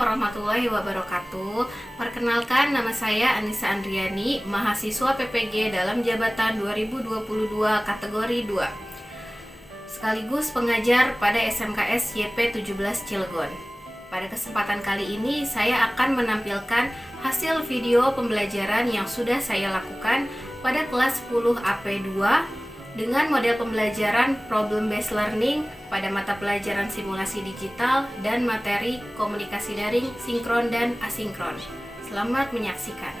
warahmatullahi wabarakatuh. Perkenalkan, nama saya Anissa Andriani, mahasiswa PPG dalam jabatan 2022 kategori 2, sekaligus pengajar pada SMKS YP 17 Cilegon. Pada kesempatan kali ini saya akan menampilkan hasil video pembelajaran yang sudah saya lakukan pada kelas 10 AP2 dengan model pembelajaran problem based learning pada mata pelajaran simulasi digital dan materi komunikasi daring sinkron dan asinkron. Selamat menyaksikan.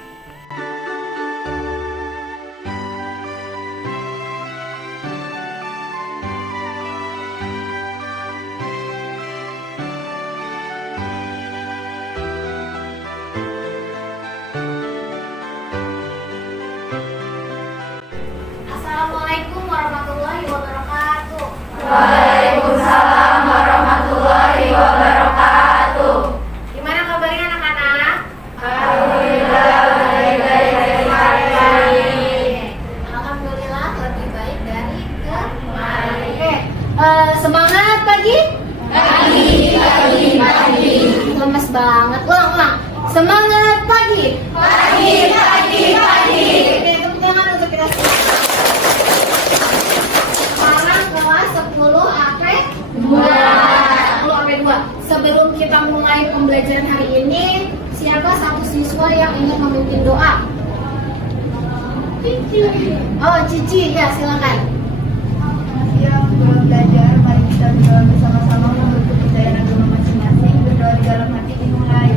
Assalamualaikum warahmatullahi wabarakatuh. Waalaikumsalam warahmatullahi wabarakatuh. Gimana kabarnya anak-anak? Alhamdulillah baik-baik sekali. Alhamdulillah lebih baik dari kemarin. Oke. Semangat pagi. Pagi. Lemes banget. Ulang. Semangat pagi. Pagi. Oke, tepuk tangan untuk kita semua. Sekarang kelas 10 AP2. Sebelum kita mulai pembelajaran hari ini, siapa satu siswa yang ingin memimpin doa? Oh, Cici, ya silakan. Siap belajar, mari kita berdoa bersama-sama untuk kebudayaan agama masing-masing. Berdoa di dalam hati dimulai.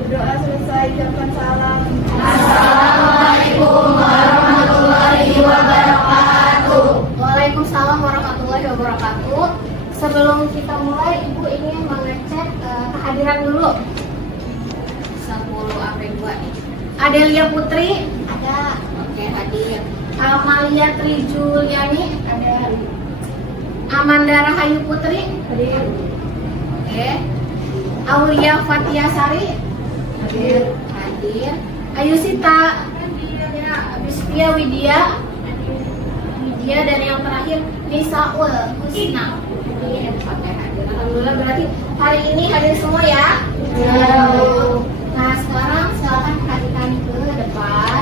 Berdoa selesai, ucapkan salam. Assalamualaikum warahmatullahi wabarakatuh. Waalaikumsalam warahmatullahi wabarakatuh. Sebelum kita mulai, Ibu ingin mengecek kehadiran dulu. 10 AP2 nih. Adelia Putri? Ada. Oke, hadir. Amalia Tri Juliani? Ada. Amanda Rahayu Putri? Hadir. Oke. Aulia Fatiasari? Hadir. Ayusita? Abisfia Widya? Widya, dan yang terakhir Misaul Husna. Oke, hadir. Alhamdulillah, berarti hari ini hadir semua ya? Nah, sekarang silakan perhatikan ke depan.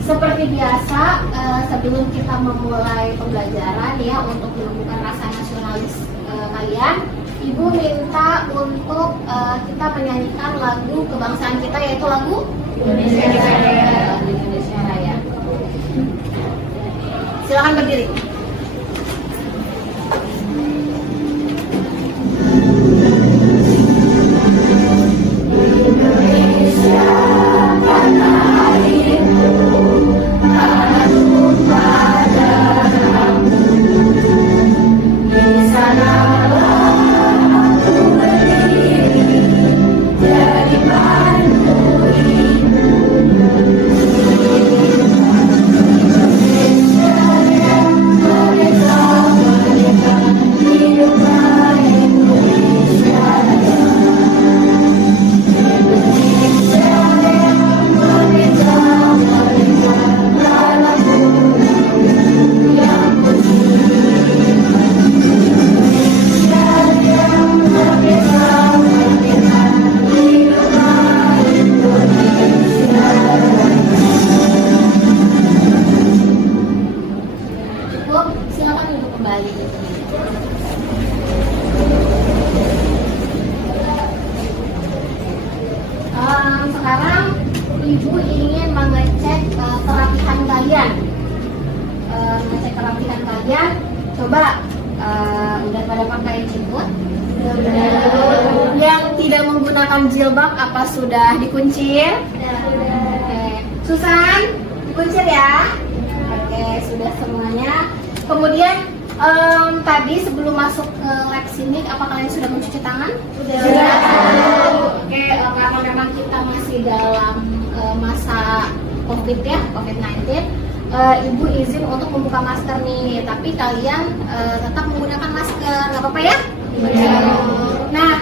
Seperti biasa, sebelum kita memulai pembelajaran ya, untuk menumbuhkan rasa nasionalis kalian, Ibu minta untuk kita menyanyikan lagu kebangsaan kita, yaitu lagu Indonesia Raya. Silakan berdiri. Sekarang Ibu ingin mengecek kerapihan kalian. Coba udah pada pakai jilbab? Yang tidak menggunakan jilbab apa sudah dikuncir? Oke. Susan, dikuncir ya? Oke, sudah semuanya. Kemudian tadi sebelum masuk ke lab sini, apa kalian sudah mencuci tangan? Sudah. Oke, karena memang kita masih dalam masa COVID ya, COVID-19, Ibu izin untuk membuka masker nih, tapi kalian tetap menggunakan masker, nggak apa-apa ya? Nah,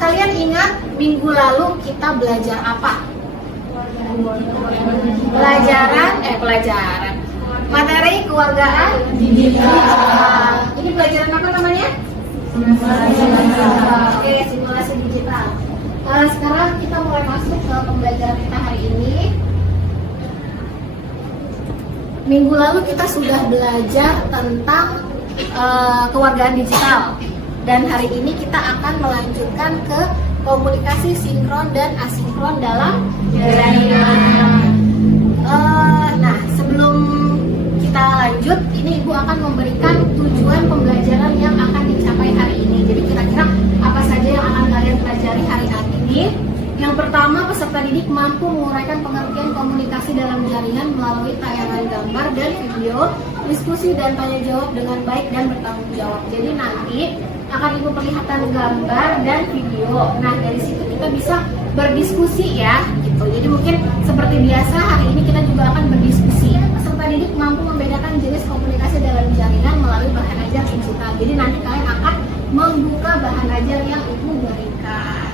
kalian ingat minggu lalu kita belajar apa? Pelajaran Materi kewargaan digital. Ini pelajaran apa namanya? Oke, simulasi digital. Sekarang kita mulai masuk ke pembelajaran kita hari ini. Minggu lalu kita sudah belajar tentang kewargaan digital, dan hari ini kita akan melanjutkan ke komunikasi sinkron dan asinkron dalam jaringan. Nah, sebelum kita lanjut, ini Ibu akan memberikan tujuan pembelajaran yang akan dicapai hari ini. Jadi kira-kira apa saja yang akan kalian pelajari hari ini? Yang pertama, peserta didik mampu menguraikan pengertian komunikasi dalam jaringan melalui tayangan gambar dan video, diskusi dan tanya jawab dengan baik dan bertanggung jawab. Jadi nanti akan Ibu perlihatkan gambar dan video. Nah, dari situ kita bisa berdiskusi ya, gitu. Jadi mungkin seperti biasa hari ini kita juga akan berdiskusi. Peserta didik mampu membedakan jenis komunikasi dalam jaringan melalui bahan ajar digital. Jadi nanti kalian akan membuka bahan ajar yang Ibu berikan.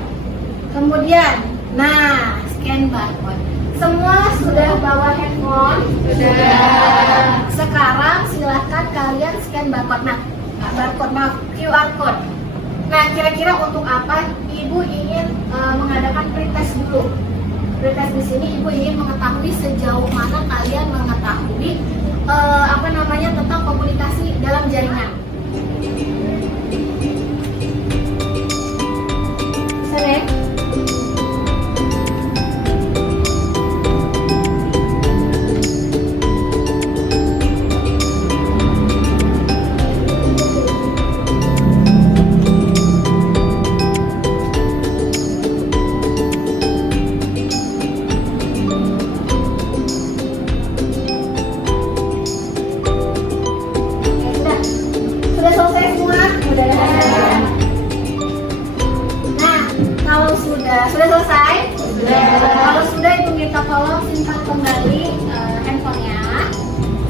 Kemudian, nah, scan barcode. Semua sudah bawa handphone? Sudah. Sekarang silahkan kalian scan barcode. Nah, QR code. Nah, kira-kira untuk apa Ibu ingin mengadakan pretest dulu? Pretest di sini Ibu ingin mengetahui sejauh mana kalian mengetahui tentang komunikasi dalam jaringan. Sering? Sudah selesai? Kalau sudah, Ibu minta tolong simpan kembali handphonenya.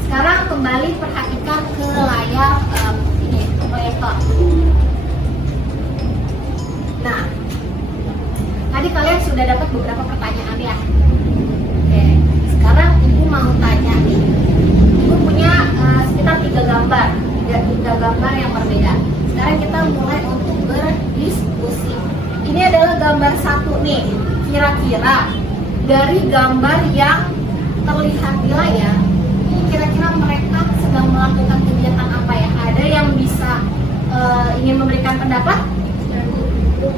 Sekarang kembali perhatikan ke layar ini, proyektor. Nah, tadi kalian sudah dapat beberapa pertanyaan ya. Oke, sekarang Ibu mau tanya nih. Ibu punya sekitar 3 gambar yang berbeda. Sekarang kita mulai untuk berdiskusi. Ini adalah gambar 1 nih. Kira-kira dari gambar yang terlihat di layar, ini kira-kira mereka sedang melakukan kegiatan apa ya? Ada yang bisa ingin memberikan pendapat?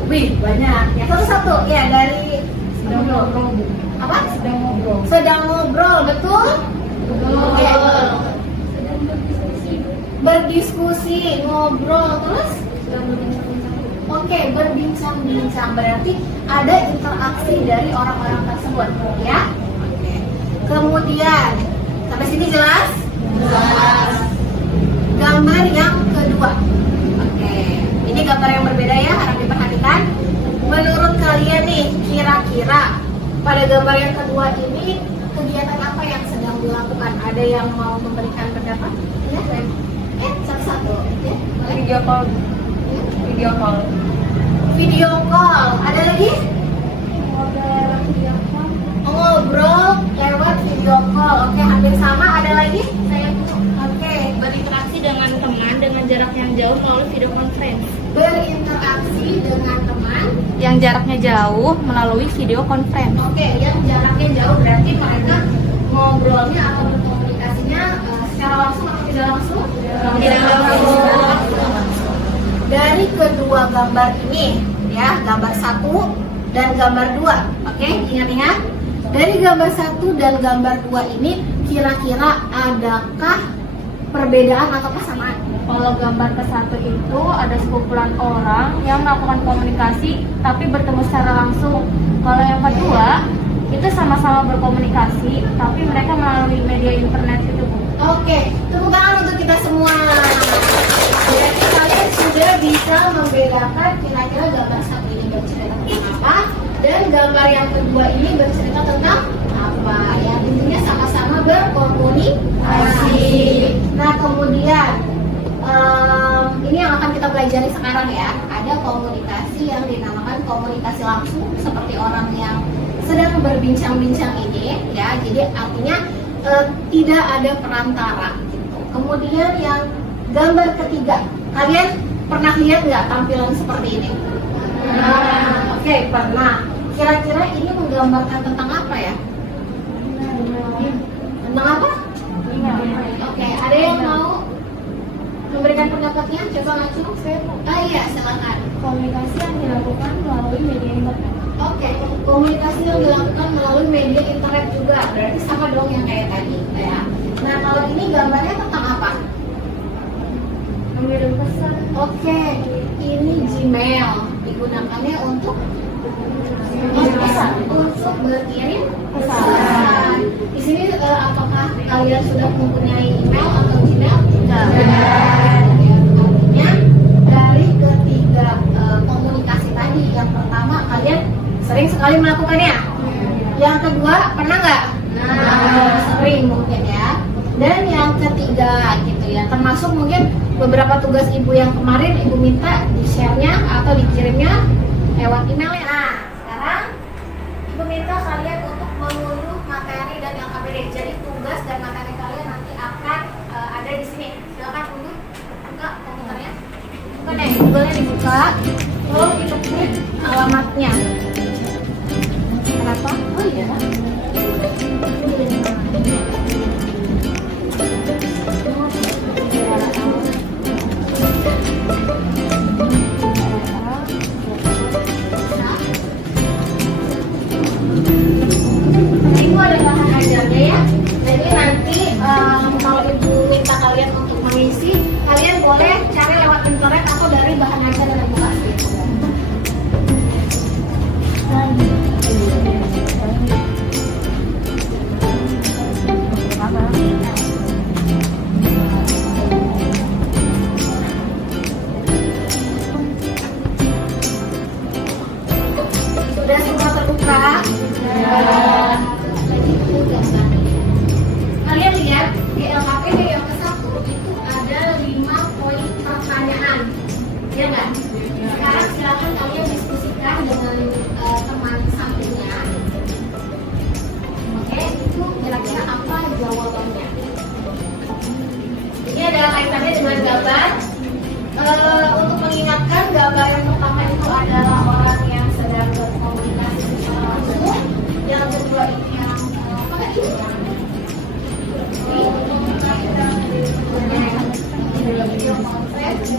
Wih, banyak. Ya, satu-satu ya, dari sedang ngobrol. Apa? Sedang ngobrol, betul? Oke. Berdiskusi, ngobrol, terus? Oke, berbincang-bincang, berarti ada interaksi dari orang-orang tersebut, ya. Oke. Kemudian, sampai sini jelas? Jelas. Gambar yang kedua. Oke, ini gambar yang berbeda ya, harap diperhatikan. Menurut kalian nih, kira-kira pada gambar yang kedua ini kegiatan apa yang sedang dilakukan? Ada yang mau memberikan pendapat? Ya, satu-satu. Ya, video call. Ada lagi? Ngobrol lewat video call. Oke, hampir sama. Ada lagi? Oke, Berinteraksi dengan teman dengan jarak yang jauh melalui video conference. berinteraksi dengan teman. Yang jaraknya jauh melalui video conference. Oke, yang jaraknya jauh berarti mereka ngobrolnya atau berkomunikasinya secara langsung atau tidak langsung? Tidak langsung. Dari kedua gambar ini, ya, gambar 1 dan gambar 2. Oke, ingat-ingat. Dari gambar 1 dan gambar 2 ini kira-kira adakah perbedaan atau kesamaan? Kalau gambar ke-1 itu ada sekumpulan orang yang melakukan komunikasi tapi bertemu secara langsung. Kalau yang kedua itu sama-sama berkomunikasi tapi mereka melalui media internet itu, Bu. Oke, tepuk tangan untuk kita semua. Jadi kalian sudah bisa membedakan kira-kira gambar 1 ini bercerita tentang apa dan gambar yang kedua ini bercerita tentang apa. Ya, intinya sama-sama berkomunikasi. Nah, kemudian ini yang akan kita pelajari sekarang ya. Ada komunikasi yang dinamakan komunikasi langsung, seperti orang yang sedang berbincang-bincang ini ya. Jadi artinya tidak ada perantara gitu. Kemudian yang gambar ketiga, kalian pernah lihat nggak tampilan seperti ini? Oke, pernah. Kira-kira ini menggambarkan tentang apa ya? Tentang apa? Oke, ada yang mau memberikan pendapatnya? Coba langsung. Iya, silakan. Komunikasi yang dilakukan melalui media internet. Oke, komunikasi yang dilakukan melalui media internet juga. Berarti sama dong yang kayak tadi, ya. Nah, kalau ini gambarnya tentang apa? Mengirim pesan. Oke, ini Gmail. Digunakannya untuk untuk berkirim pesan. Di sini apakah kalian sudah mempunyai email atau Gmail? Artinya dari ketiga komunikasi tadi, yang pertama kalian sering sekali melakukannya. Yang kedua pernah nggak? Sering mungkin ya. Dan yang ketiga gitu ya, termasuk mungkin beberapa tugas ibu yang kemarin ibu minta di share-nya atau dikirimnya lewat email ya. Nah, sekarang ibu minta kalian untuk mengunduh materi dan LKPD. Jadi tugas dan materi kalian nanti akan ada di sini. Silakan unduh, buka komputernya. Buka deh, Google-nya dibuka. Lalu diketik alamatnya. Kenapa? Oh iya. Ibu ada bahan ajarnya ya. Jadi nanti kalau ibu minta kalian untuk mengisi, kalian boleh cari lewat internet atau dari bahan ajar yang ibu kasih. Sudah semua terbuka? Kalian lihat di LKPD yang ke-1 itu ada 5 poin pertanyaan, ya nggak? Sekarang silakan kalian diskusikan dengan teman satunya. Oke, itu kira-kira apa jawabannya? Ini adalah kaitannya dengan gambar. Untuk mengingatkan, gambar yang pertama itu adalah orang yang sedang berkomunikasi secara langsung. Yang kedua ini yang apa tadi? Video conference.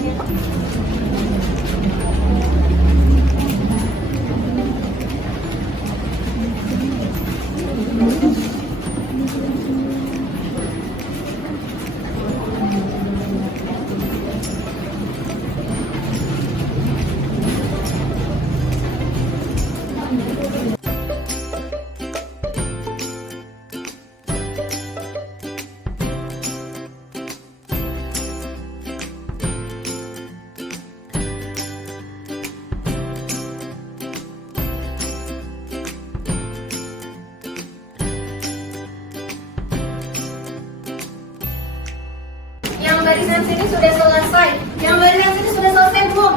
Yang barisan sini sudah selesai. Yang barisan sini sudah selesai belum?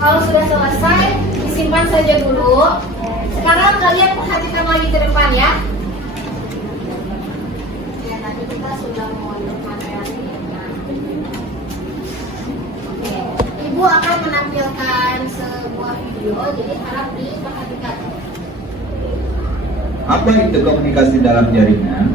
Kalau sudah selesai, disimpan saja dulu. Sekarang kalian perhatikan lagi ke depan ya. Ya, tadi kita sudah mengunduh materi. Oke, Ibu akan menampilkan sebuah video, jadi harap diperhatikan. Apa itu komunikasi dalam jaringan?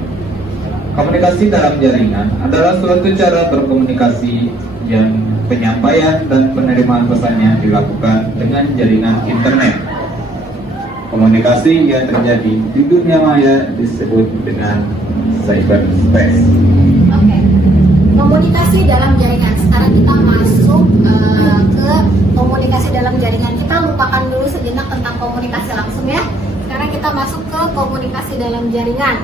Komunikasi dalam jaringan adalah suatu cara berkomunikasi yang penyampaian dan penerimaan pesannya dilakukan dengan jaringan internet. Komunikasi yang terjadi di dunia maya disebut dengan cyberspace. Oke, komunikasi dalam jaringan. Sekarang kita masuk ke komunikasi dalam jaringan. Kita lupakan dulu sejenak tentang komunikasi langsung ya. Sekarang kita masuk ke komunikasi dalam jaringan,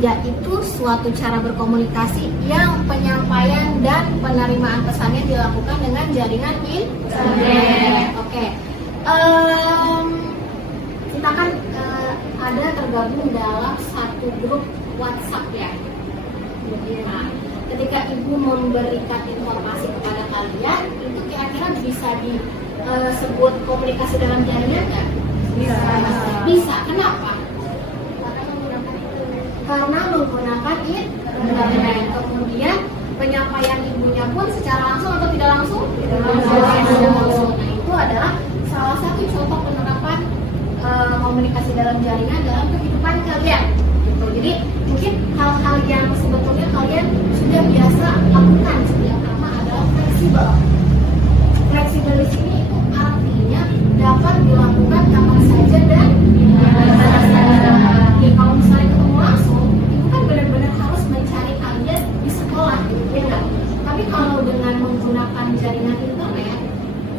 yaitu suatu cara berkomunikasi yang penyampaian dan penerimaan pesannya dilakukan dengan jaringan internet. Oke. Kita kan ada tergabung dalam satu grup WhatsApp ya. Nah, ketika ibu memberikan informasi kepada kalian, itu kira-kira bisa disebut komunikasi dalam jaringan nggak? Bisa. Kenapa? Karena menggunakan itu. komunikasi dalam jaringan dalam kehidupan kalian. Gitu. Jadi mungkin hal-hal yang sebetulnya kalian sudah biasa lakukan. Yang pertama adalah fleksibel. Fleksibel di sini itu artinya dapat dilakukan kapan saja dan kalau misalnya ketemu langsung, itu kan benar-benar harus mencari kalian di sekolah, ya nggak? Tapi kalau dengan menggunakan jaringan internet,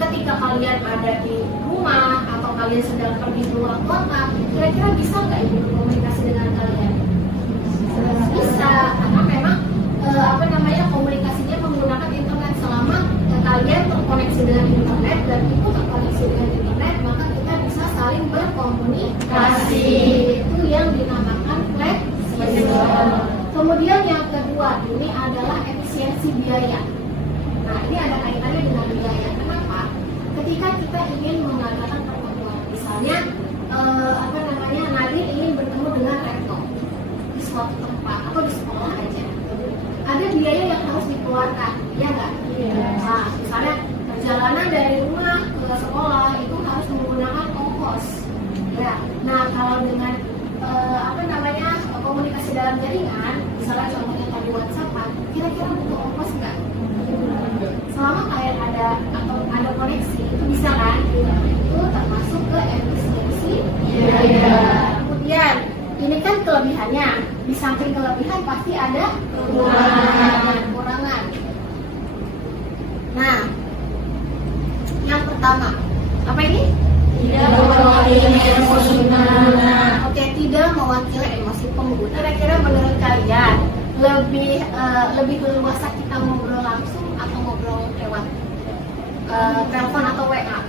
ketika kalian ada di rumah atau kalian sedang pergi keluar kota, kira-kira bisa nggak ibu berkomunikasi dengan kalian? Bisa, karena memang komunikasinya menggunakan internet. Selama kalian terkoneksi dengan internet dan itu terkoneksi dengan internet, maka kita bisa saling berkomunikasi. Itu yang dinamakan fleksibel. Kemudian yang kedua ini adalah efisiensi biaya. Nah, ini ada kaitannya dengan biaya. Kenapa? Ketika kita ingin mengadakan pertemuan, misalnya Nadine ingin bertemu dengan rektor di suatu tempat atau di sekolah aja, ada biaya yang harus dikeluarkan, ya nggak? Nah, misalnya perjalanan dari rumah ke sekolah itu harus menggunakan ongkos. Ya, nah kalau dengan komunikasi dalam jaringan, misalnya contohnya tadi WhatsApp, kira-kira butuh ongkos nggak? Selama kalian ada koneksi, itu bisa kan? Itu termasuk ke efisiensi biaya. Kemudian ini kan kelebihannya, di samping kelebihan pasti ada kekurangan. Nah, yang pertama apa ini? Tidak mewakili emosi pengguna. Oke, tidak mewakili emosi pengguna. Kira-kira menurut kalian lebih leluasa kita ngobrol langsung atau ngobrol lewat telepon atau WA?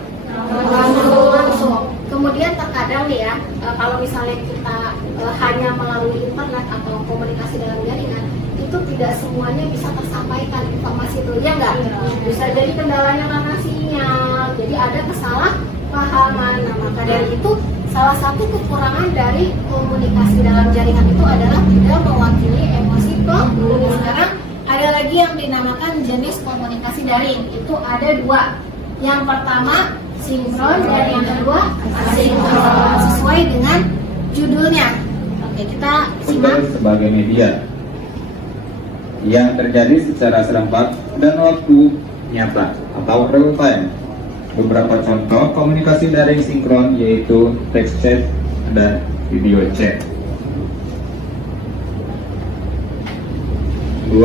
Langsung. Kemudian terkadang nih ya, kalau misalnya kita hanya melalui internet atau komunikasi dalam jaringan, itu tidak semuanya bisa tersampaikan informasi itu, ya nggak? Bisa jadi kendalanya karena sinyal, jadi ada kesalahpahaman. Nah, maka dari itu salah satu kekurangan dari komunikasi dalam jaringan itu adalah tidak mewakili emosi pengguna. Sekarang ada lagi yang dinamakan jenis komunikasi daring. Itu ada dua. Yang pertama sinkron dan yang kedua asinkron, sesuai dengan judulnya. Oke, kita simak. Sebagai media yang terjadi secara serempak dan waktu nyata atau real time. Beberapa contoh komunikasi daring sinkron yaitu text chat dan video chat. 2.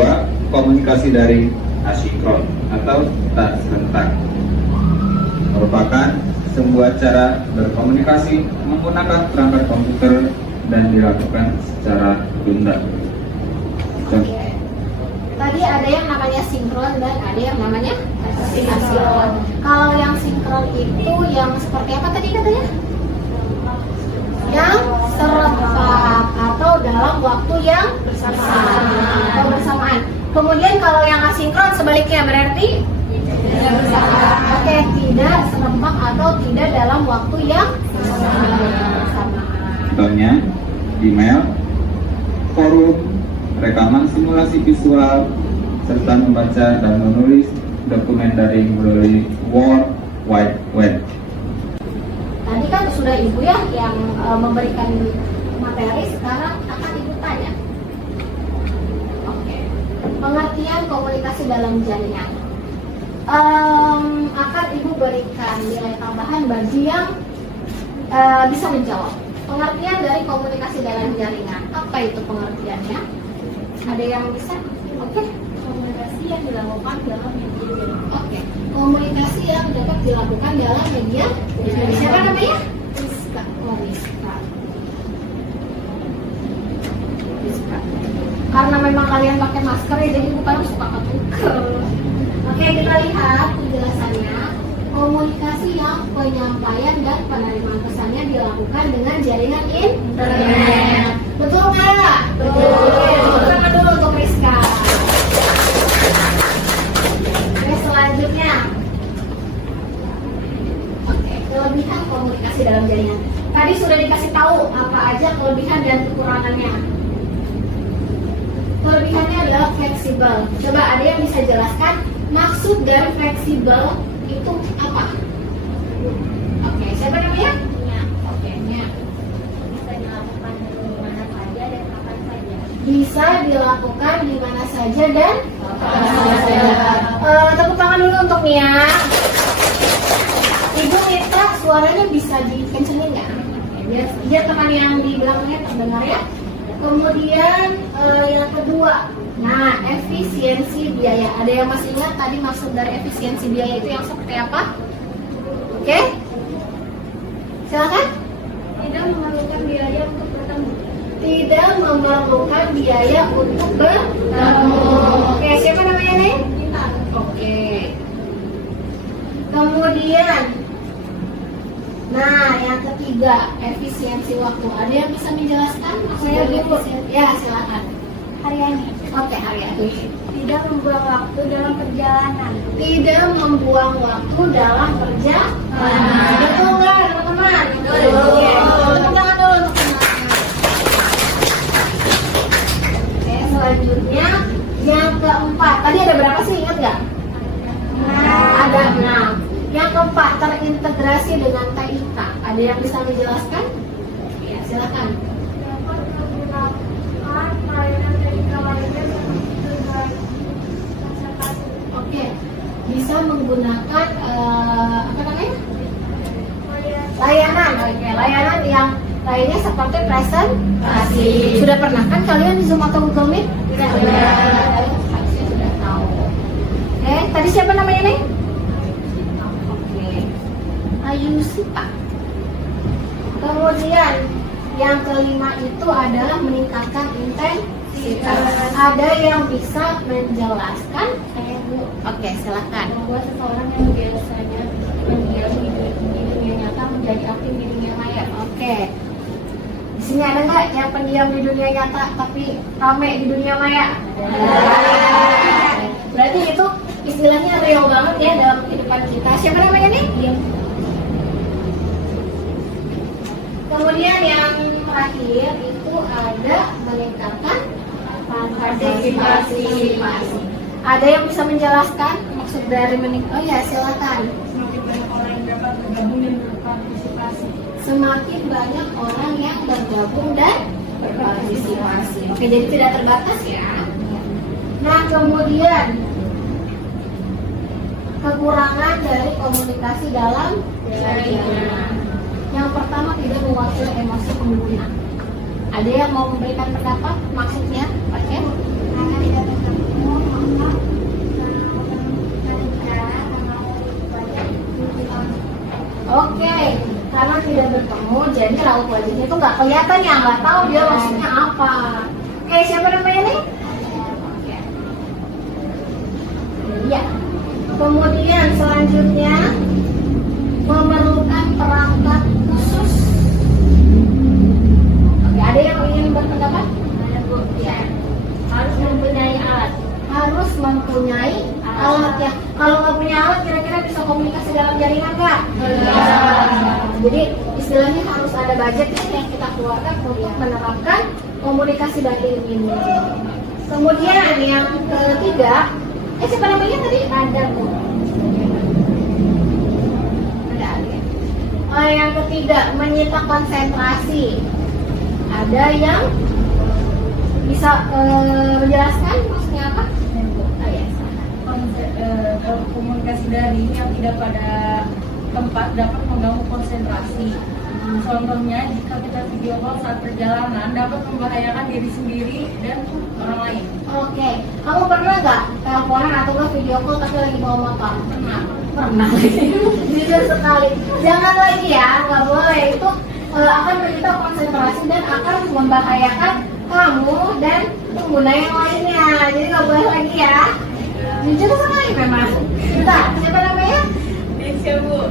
Komunikasi daring asinkron atau tak serentak merupakan sebuah cara berkomunikasi menggunakan perangkat komputer dan dilakukan secara tunda. Tadi ada yang namanya sinkron dan ada yang namanya asinkron. Kalau yang sinkron itu yang seperti apa tadi katanya? Yang serempak atau dalam waktu yang bersamaan. Kemudian kalau yang asinkron sebaliknya berarti tidak bersamaan. Oke, tidak serempak atau tidak dalam waktu yang bersamaan. Contohnya email, forum, rekaman simulasi visual, serta membaca dan menulis dokumen daring melalui World Wide Web. Tadi kan sudah ibu ya yang memberikan materi, sekarang akan ibu tanya. Oke, pengertian komunikasi dalam jaringan. Akan ibu berikan nilai tambahan bagi yang bisa menjawab. Pengertian dari komunikasi dalam jaringan, apa itu pengertiannya? Ada yang bisa? Oke. Komunikasi yang dilakukan dalam media jaringan. Oke. Komunikasi yang dapat dilakukan dalam media jaringan. Siapa namanya? Rizka. Oh, Rizka. Karena memang kalian pakai masker ya, jadi bukan suka ketuker. Oke, kita lihat penjelasannya. Komunikasi yang penyampaian dan penerimaan pesannya dilakukan dengan jaringan internet. Betul nggak? Betul. Tangan dulu untuk Rizka. Oke, selanjutnya. Oke, kelebihan komunikasi dalam jaringan. Tadi sudah dikasih tahu apa aja kelebihan dan kekurangannya. Kelebihannya adalah fleksibel. Coba ada yang bisa jelaskan maksud dari fleksibel itu apa? Oke, siapa namanya? Nya. Oke, Nya. bisa dilakukan di mana saja dan kapan saja. Tepuk tangan dulu untuk Nia. Ibu minta suaranya bisa dikencengin ya, biar teman yang di belakangnya terdengar ya. Kemudian yang kedua, nah efisiensi biaya. Ada yang masih ingat tadi maksud dari efisiensi biaya itu yang seperti apa? Oke, silakan. Tidak memerlukan biaya untuk bertemu. Tidak memerlukan biaya untuk bertemu. Oke, siapa namanya nih? Oke. Kemudian, nah yang ketiga, efisiensi waktu. Ada yang bisa menjelaskan maksudnya dulu? Ya, silakan. Haryani. Oke, Haryani. Tidak membuang waktu dalam perjalanan. Tidak membuang waktu dalam perjalanan. Betul nggak, teman-teman? Betul. Tepuk tangan dulu untuk teman-teman. Oke, selanjutnya yang keempat. Tadi ada berapa sih, ingat nggak? Ada 6. Yang keempat, terintegrasi dengan TIK. Ada yang bisa menjelaskan? Ya, silakan. Dapat menggunakan layanan TIK lainnya dengan konsentrasi. Oke, bisa menggunakan apa namanya? Layanan. Oke, layanan yang lainnya seperti presentasi. Sudah pernah kan kalian di Zoom atau Google Meet? Sudah. Sudah tahu. Oke, tadi siapa namanya nih? Oke, Ayu Sita. Kemudian yang kelima itu adalah meningkatkan intensitas. Ada yang bisa menjelaskan? Oke, silakan. Membuat seseorang yang biasanya mendiam di dunia nyata menjadi aktif di dunia maya. Oke. Di sini ada nggak yang pendiam di dunia nyata tapi rame di dunia maya? Berarti itu istilahnya real banget ya dalam kehidupan kita. Siapa namanya nih? Kemudian yang terakhir itu ada meningkatkan partisipasi. Ada yang bisa menjelaskan maksud dari meningkatkan? Oh ya, silakan. Semakin banyak orang yang dapat bergabung dan berpartisipasi. Semakin banyak orang yang bergabung dan berpartisipasi. Oke, jadi tidak terbatas ya. Nah, kemudian kekurangan dari komunikasi dalam jaringan. Yang pertama, tidak mewakili emosi pengguna. Ada yang mau memberikan pendapat? Maksudnya, Pak Ken? Karena tidak bertemu, maka Oke, karena tidak bertemu, jadi raut wajahnya itu nggak kelihatan ya, nggak tahu dia maksudnya apa. Oke, siapa namanya nih? Iya. Kemudian selanjutnya memerlukan perangkat khusus. Oke, ada yang ingin berpendapat? Ada Bu. Ya. Harus mempunyai alat. Harus mempunyai alat ya. Kalau nggak punya alat, kira-kira bisa komunikasi dalam jaringan nggak? Jadi istilahnya harus ada budget yang kita keluarkan untuk menerapkan komunikasi daring ini. Kemudian yang ketiga, siapa namanya tadi? Ada Bu. Yang ketiga, menyita konsentrasi. Ada yang bisa menjelaskan maksudnya apa? Oh, ya, komunikasi daring yang tidak pada tempat dapat mengganggu konsentrasi. Contohnya, jika kita video call saat perjalanan dapat membahayakan diri sendiri dan orang lain. Oke, kamu pernah nggak teleponan atau nggak video call tapi lagi bawa motor? Pernah lagi. Jujur sekali. Jangan lagi ya, nggak boleh. Itu akan menyita konsentrasi dan akan membahayakan kamu dan pengguna yang lainnya. Jadi nggak boleh lagi ya. Jujur sekali memang. Kita, siapa namanya? Bisa Bu.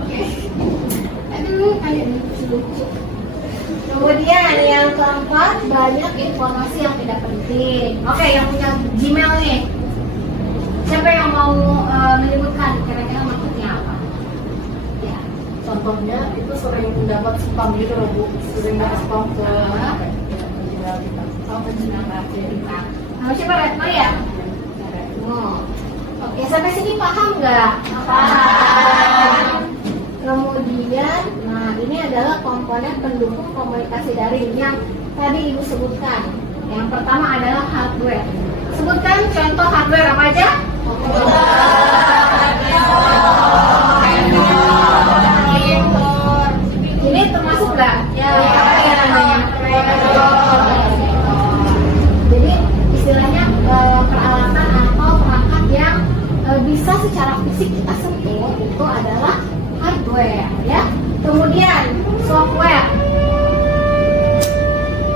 Aduh, kalian lucu. Kemudian yang keempat, banyak informasi yang tidak penting. Oke, yang punya Gmail nih. Siapa yang mau menyebutkan kira-kira maksudnya apa? Ya, Contohnya itu sering dapat spam gitu loh Bu, sering dapat spam ke penjenengan kita. Nama siapa? Retno ya? Retno. Oke, sampai sini paham nggak? Paham. Kemudian, nah ini adalah komponen pendukung komunikasi daring yang tadi Ibu sebutkan. Yang pertama adalah hardware. Sebutkan contoh hardware apa aja? Ini termasuk nggak? Ya. Namanya. Jadi istilahnya peralatan atau perangkat yang bisa secara fisik kita sentuh itu adalah hardware, ya. Kemudian software.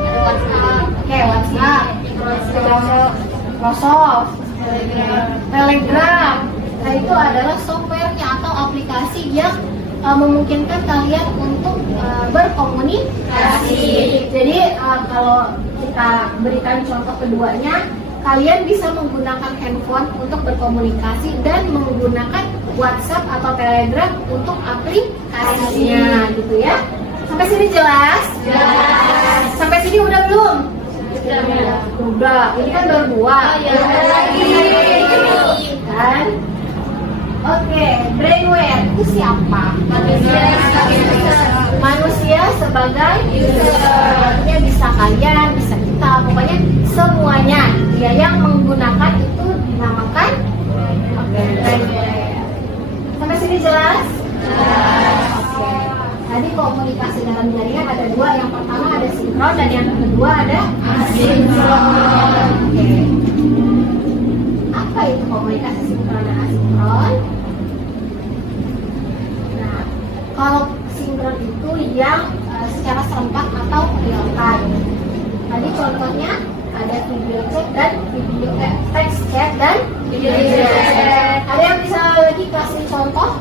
Ada WhatsApp, WhatsApp, Microsoft, Telegram. Nah, itu adalah softwarenya atau aplikasi yang memungkinkan kalian untuk berkomunikasi. Jadi kalau kita berikan contoh keduanya, kalian bisa menggunakan handphone untuk berkomunikasi dan menggunakan WhatsApp atau Telegram untuk aplikasinya, gitu ya. Sampai sini jelas? Jelas. Sampai sini udah belum? Udah. Ini kan baru 2. Lagi. Kan? Oke, brainware itu siapa? Manusia sebagai user. Artinya bisa kalian, bisa kita, pokoknya semuanya. Ya, yang menggunakan itu dinamakan brainware. Sampai sini jelas? Jelas. Oke. Tadi komunikasi dalam jaringan ada 2. Yang pertama ada sinkron dan yang kedua ada asinkron. Oke. Apa itu komunikasi sinkron dan asinkron? Nah, kalau sinkron itu yang secara serempak atau real time. Tadi contohnya ada video chat dan video text chat dan video chat. Ada yang bisa lagi kasih contoh?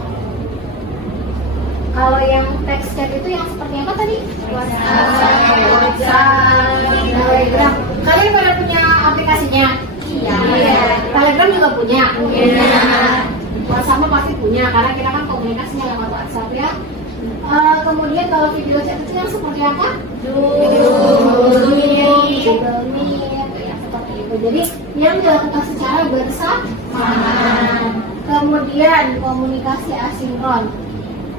Kalau yang text chat itu yang seperti apa tadi? WhatsApp, Telegram. Kalian pada punya aplikasinya? Iya. Telegram juga punya. WhatsApp pasti punya karena kita kan komunikasinya lewat WhatsApp, ya. Kemudian kalau video chat itu yang seperti apa? Google Meet, ya seperti itu. Jadi yang dilakukan secara bersamaan. Kemudian komunikasi asinkron.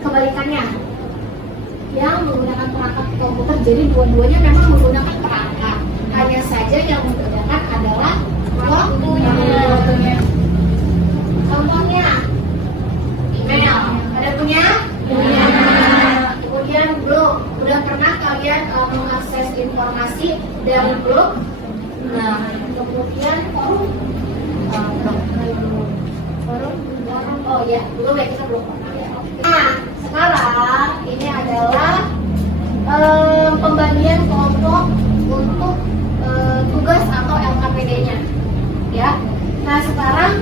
Kebalikannya, yang menggunakan perangkat komputer, jadi dua-duanya memang menggunakan perangkat, hanya saja yang membedakan adalah waktunya. Contohnya email, ada punya? Punya. Kemudian blog, udah pernah kalian mengakses informasi dari blog? Nah, kemudian forum, oh ya, belum ya, kita belum pernah ya. Nah, sekarang ini adalah pembagian kelompok untuk tugas atau LKPD-nya, ya. Nah, sekarang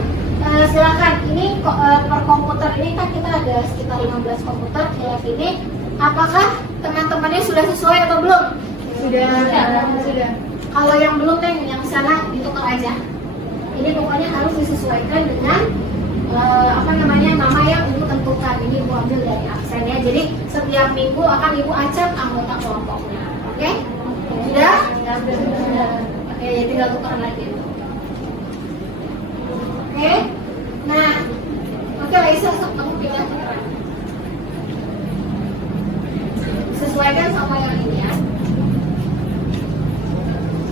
silakan, ini per komputer ini kan kita ada sekitar 15 komputer kayak ini. Apakah teman-temannya sudah sesuai atau belum? Sudah. Kalau yang belum kan yang sana ditukar aja. Ini pokoknya harus disesuaikan dengan nama yang ibu tentukan. Ini ibu ambil dari absennya. Jadi setiap minggu akan ibu acak anggota kelompoknya. Oke? Sudah? Oke, ya tinggal tukar lagi. Oke? Nah, oke Laisa, kamu pilih sesuaikan sama yang ini ya.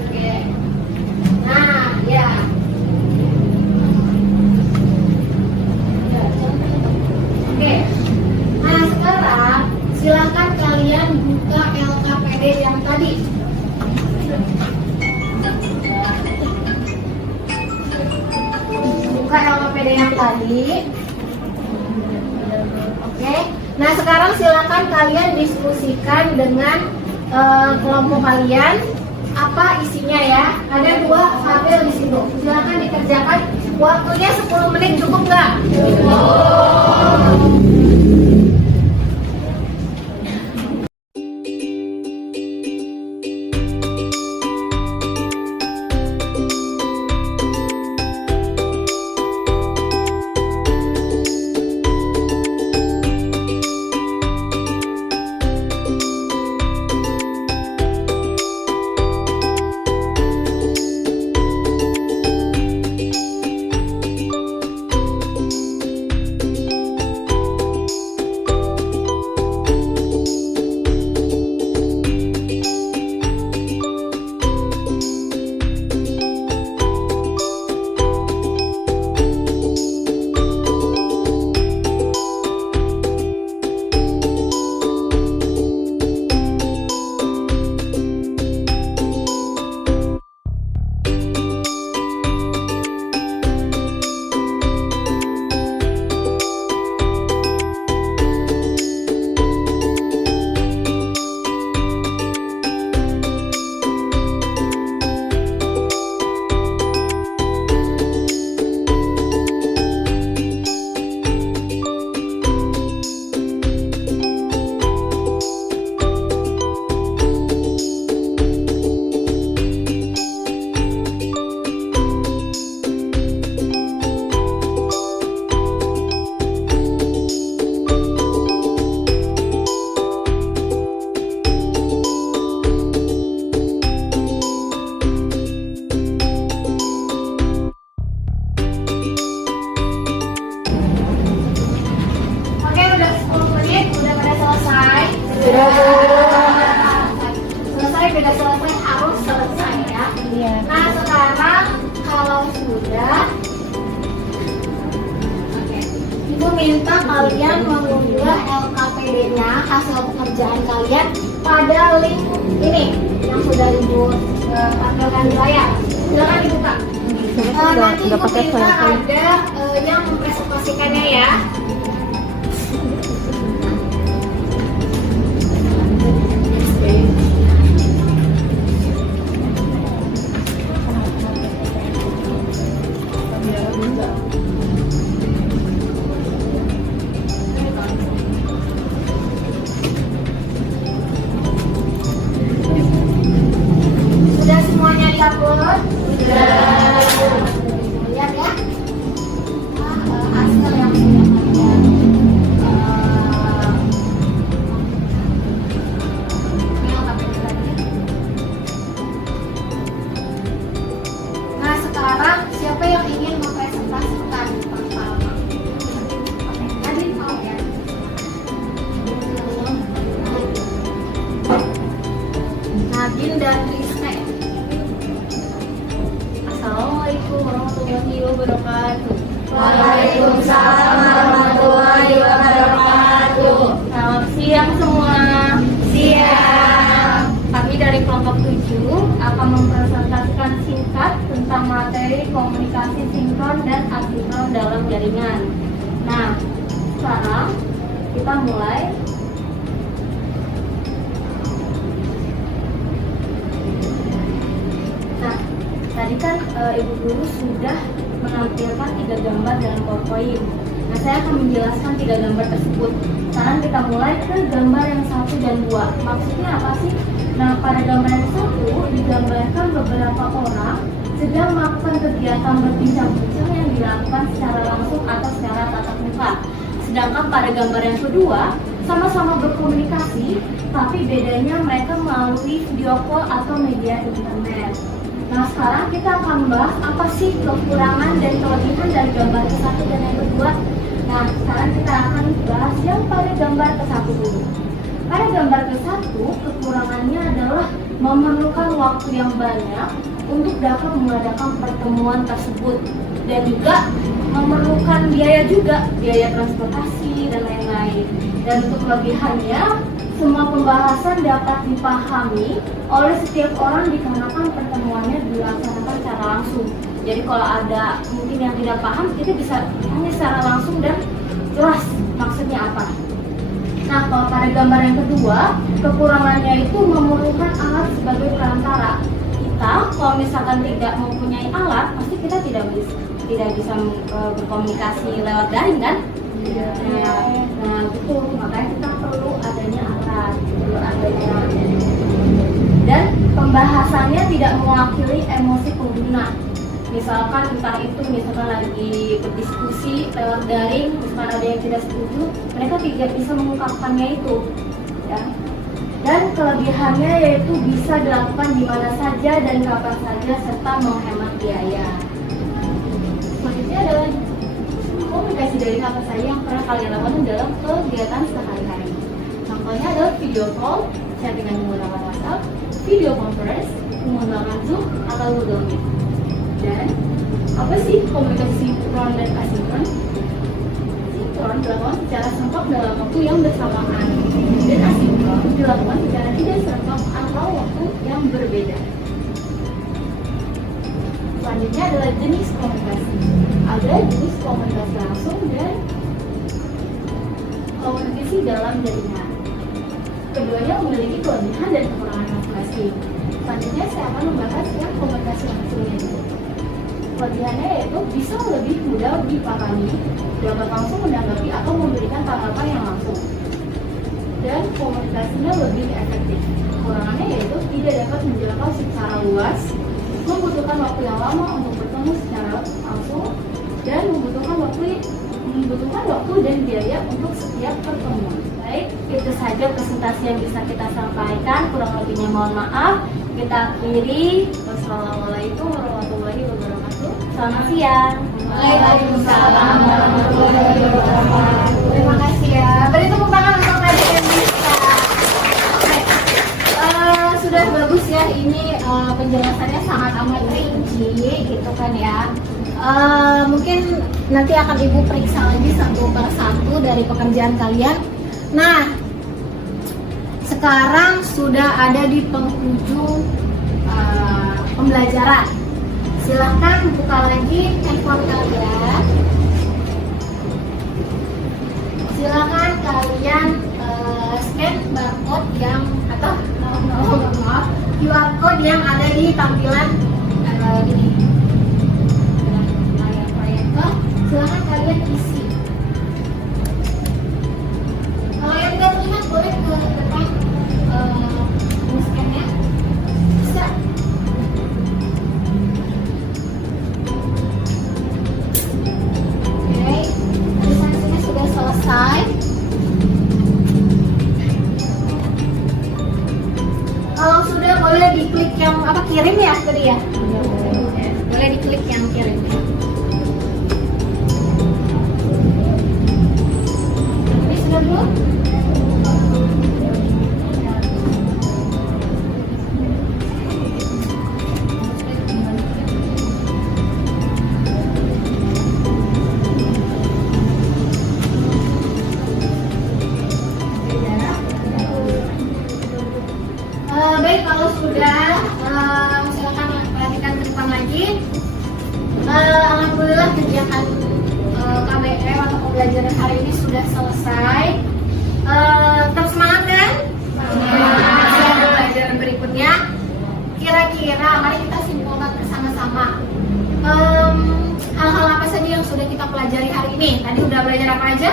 Oke. Nah, ya. Oke. Nah, sekarang silakan kalian buka LKPD yang tadi. Buka LKPD yang tadi. Oke. Nah, sekarang silakan kalian diskusikan dengan kelompok kalian apa isinya ya. Ada 2 tabel di situ. Silakan dikerjakan. Waktunya 10 menit cukup nggak? selesai harus selesai ya. Iya. Nah sekarang kalau sudah, Ibu minta kalian mengunggah LKPD-nya hasil pekerjaan kalian pada link ini yang sudah Ibu tampilkan di layar. Silakan dibuka. Nanti Ibu minta ada yang mempresentasikannya ya. Sudah semuanya di-upload? Sudah. Lihat ya. Hasil yang sudah kalian Nah sekarang siapa yang ingin mempresentasikan pertama? Nadine mau ya? Nadine dan Rizka. Assalamualaikum warahmatullahi wabarakatuh. Waalaikumsalam warahmatullahi wabarakatuh. Selamat siang semua. Siang. Kami dari kelompok 7 akan mempresentasikan singkat tentang materi komunikasi sinkron dan asinkron dalam jaringan. Nah, sekarang kita mulai. Nah, tadi kan Ibu Guru sudah menampilkan 3 gambar dalam PowerPoint. Nah, saya akan menjelaskan 3 gambar tersebut. Sekarang kita mulai ke gambar yang 1 dan 2. Maksudnya apa sih? Nah, pada gambar yang 1 digambarkan beberapa orang sedang melakukan kegiatan berbincang-bincang yang dilakukan secara langsung atau secara tatap muka. Sedangkan pada gambar yang kedua sama-sama berkomunikasi, tapi bedanya mereka melalui video call atau media internet. Nah, sekarang kita akan bahas apa sih kekurangan dan kelebihan dari gambar ke-1 dan yang kedua. Nah, sekarang kita akan bahas yang pada gambar ke-1 dulu. Pada gambar ke-1, kekurangannya adalah memerlukan waktu yang banyak untuk dapat mengadakan pertemuan tersebut, dan juga memerlukan biaya juga, biaya transportasi dan lain-lain. Dan untuk kelebihannya, semua pembahasan dapat dipahami oleh setiap orang dikarenakan pertemuannya dilaksanakan secara langsung. Jadi kalau ada mungkin yang tidak paham, kita bisa tanya secara langsung dan jelas maksudnya apa. Nah, kalau pada gambar yang kedua, kekurangannya itu memerlukan alat sebagai perantara. Kita kalau misalkan tidak mempunyai alat, pasti kita tidak bisa berkomunikasi lewat daring kan? Nah, gitu. Makanya kita perlu adanya alat, dan pembahasannya tidak mewakili emosi pengguna. Misalkan misalkan lagi berdiskusi lewat daring, misalkan ada yang tidak setuju, mereka tidak bisa mengungkapkannya itu, ya. Dan kelebihannya yaitu bisa dilakukan di mana saja dan kapan saja serta menghemat biaya. Selanjutnya adalah komunikasi dari apa saja yang pernah kalian lakukan dalam kegiatan sehari-hari. Contohnya adalah video call, chattingan menggunakan WhatsApp, video conference, menggunakan Zoom atau Google Meet. Dan apa sih komunikasi sinkron dan asinkron? Sinkron dilakukan secara serempak dalam waktu yang bersamaan, dan asinkron dilakukan secara tidak serempak atau waktu yang berbeda. Selanjutnya adalah jenis komunikasi. Ada jenis komunikasi langsung dan komunikasi dalam jaringan. Keduanya memiliki kelebihan dan kekurangan masing-masing. Selanjutnya saya akan membahas yang komunikasi langsungnya dulu. Kelebihannya yaitu bisa lebih mudah dipahami, dapat langsung menanggapi atau memberikan tanggapan yang langsung, dan komunikasinya lebih efektif. Kekurangannya yaitu tidak dapat menjangkau secara luas, membutuhkan waktu yang lama untuk bertemu secara langsung, dan membutuhkan waktu dan biaya untuk setiap pertemuan. Baik, itu saja presentasi yang bisa kita sampaikan. Kurang lebihnya mohon maaf. Kita akhiri. Wassalamualaikum warahmatullahi wabarakatuh. Selamat siang. Waalaikumsalam warahmatullahi wabarakatuh. Terima kasih ya. Beri tepuk tangan untuk Nadine dan Rizka. Sudah sudah bagus ya, ini penjelasannya sangat amat rinci gitu kan ya. Mungkin nanti akan Ibu periksa lagi satu per satu dari pekerjaan kalian. Nah, sekarang sudah ada di penghujung pembelajaran. Silahkan buka lagi handphone kalian. Silahkan kalian scan barcode yang atau QR code yang ada di tampilan ini. Silahkan kalian isi. Kalau yang tidak terlihat boleh ke depan scan-nya. Bisa. Oke, tulisannya sudah selesai. Kalau sudah boleh diklik yang kirim ya tadi ya. Boleh diklik yang kirim. Ini sudah belum? Baik, kalau sudah silakan perhatikan ke depan lagi. Alhamdulillah kegiatan KBM atau pembelajaran hari ini sudah selesai. Tetap semangat kan? Pembelajaran berikutnya kira-kira mari kita simpulkan bersama-sama. Hal-hal apa saja yang sudah kita pelajari hari ini? Tadi udah belajar apa aja?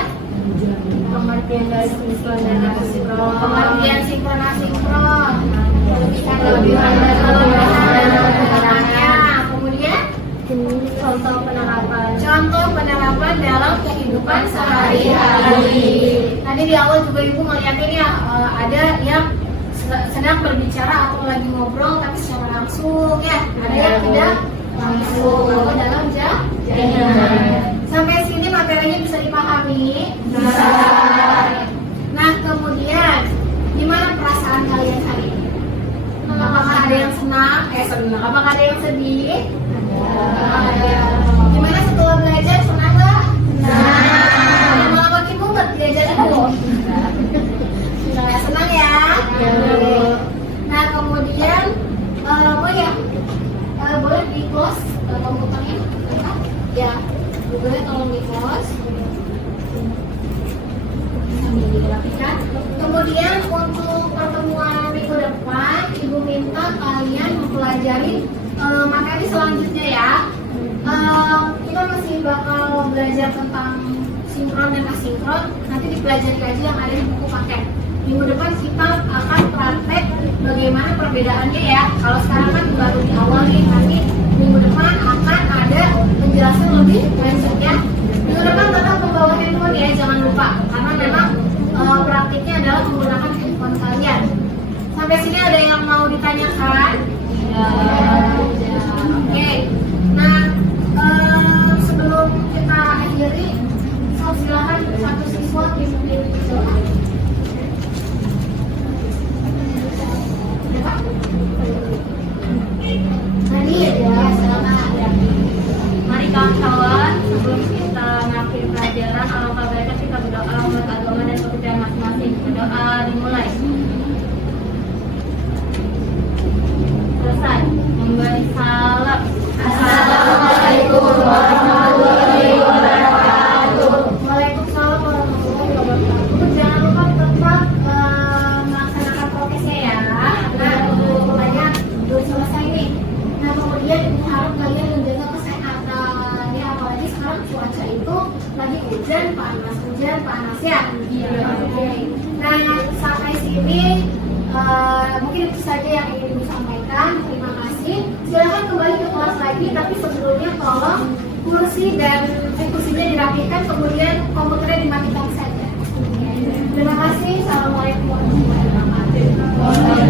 Pengertian dari sinkron dan asinkron. Pengertian sinkron asinkron. Kelebihan dan kekurangannya. Kemudian contoh penerapan. contoh penerapan dalam kehidupan sehari-hari. Tadi di awal juga Ibu ngeliatin ya, ada yang sedang berbicara atau lagi ngobrol tapi secara langsung ya. Ada yang tidak langsung atau dalam jaringan. Sampai sini materinya bisa dipahami? Bisa. Nah, kemudian gimana perasaan kalian hari ini? Apakah ada yang senang? Apakah ada yang sedih? Ada. Gimana setelah belajar, senang nggak? Senang. Malah makin mumet diajarin Bu. Senang ya? Nah, kemudian boleh di close komputernya? Ya, boleh tolong di close. Sambil dirapikan. Kemudian untuk pertemuan minggu depan, Ibu minta kalian mempelajari materi selanjutnya ya. Kita masih bakal belajar tentang sinkron dan asinkron. Nanti dipelajari aja yang ada di buku paket. Minggu depan kita akan praktek bagaimana perbedaannya ya. Kalau sekarang kan baru di awal nih, nanti minggu depan akan ada penjelasan lebih lanjut ya. Minggu depan tetap membawa handphone ya, jangan lupa. Karena memang praktiknya adalah menggunakan handphone kalian. Sampai sini ada yang mau ditanyakan? Oke. Nah, sebelum kita akhiri, silakan satu siswa dipimpin doa. Tadi ya, silakan. Mari kawan-kawan, sebelum kita mengakhiri pelajaran, alangkah baiknya kita berdoa menurut agama dan kepercayaan masing-masing. Berdoa dimulai. Selesai. Memberi salam. Assalamualaikum warahmatullahi wabarakatuh. Waalaikumsalam warahmatullahi wabarakatuh. Jangan lupa tetap melaksanakan prokesnya ya. Nah, pertanyaan udah selesai nih. Nah, kemudian Ibu harap kalian menjaga kesehatan ya, apalagi sekarang cuaca itu lagi hujan panas ya. Oke. Nah, sampai sini mungkin itu saja yang ingin Ibu sampaikan. Terima kasih. Silakan kembali ke kelas lagi, tapi sebelumnya tolong kursinya dirapikan, kemudian komputernya dimatikan saja. Terima kasih. Assalamualaikum warahmatullahi wabarakatuh.